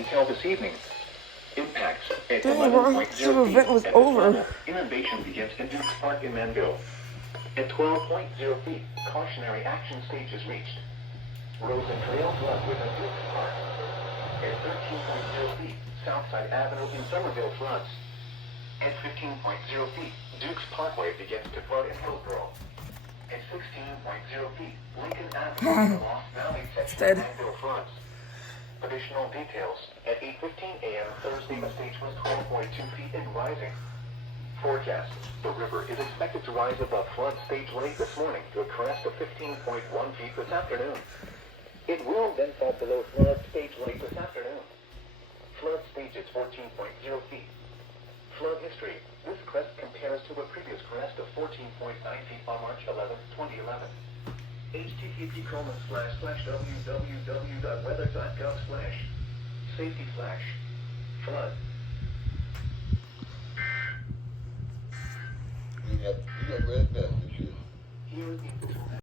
until this evening. Impacts at Dang, 11.0 the feet event was at this over. level. Inundation begins in Dukes Park in Manville. At 12.0 feet, cautionary action stage is reached. Roads and trails flood within Dukes Park. At 13.0 feet, Southside Avenue in Somerville floods. At 15.0 feet, Dukes Parkway begins to flood in Hillsborough. At 16.0 feet, Lincoln Avenue in the Lost Valley section of Manville floods. Additional details. At 8:15 a.m. Thursday, the stage was 12.2 feet and rising. Forecast. The river is expected to rise above flood stage late this morning to a crest of 15.1 feet this afternoon. It will then fall below flood stage late this afternoon. Flood stage is 14.0 feet. Flood history. This crest compares to a previous crest of 14.9 feet on March 11, 2011. http://www.weather.gov/safety/flood. You got red messages. Here is the